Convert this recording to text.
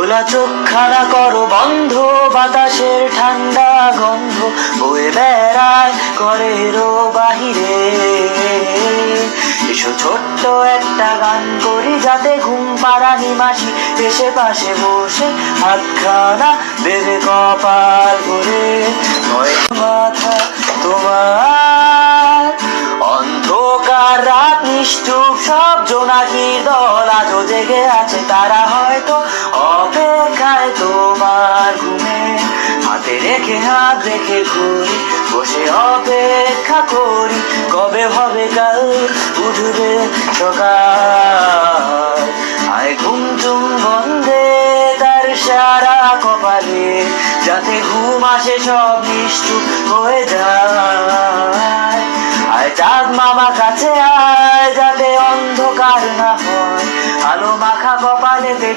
খোলা চোখ খাড়া করো বন্ধ, বাতাসের ঠান্ডা গন্ধ বয়ে বেড়ায় ঘরেরও বাহিরে। এসো ছোট্ট একটা গান করি, যাতে ঘুম পাড়ানি মাসি এসে পাশে বসে হাতখানা দেবে কপাল করে। নয় মাথা তোমার, অন্ধকার রাত নিষ্ঠুর সব জোনাকির দল আজও জেগে আছে, তারা হয়তো অপেক্ষায় তোমার ঘুমে। হাতে রেখে হাত রেখে ঘুরি, বসে অপেক্ষা করি, কবে হবে কাল, উঠবে সকাল। আয় ঘুম চুম বন্ধে তার সারা কপালে, যাতে ঘুম আসে সব নিষ্ঠুর হয়ে যায়। আয় চাঁদ মামা কাছে আয়, যাতে অন্ধকার না হয়, আলো মাখা কপালেতে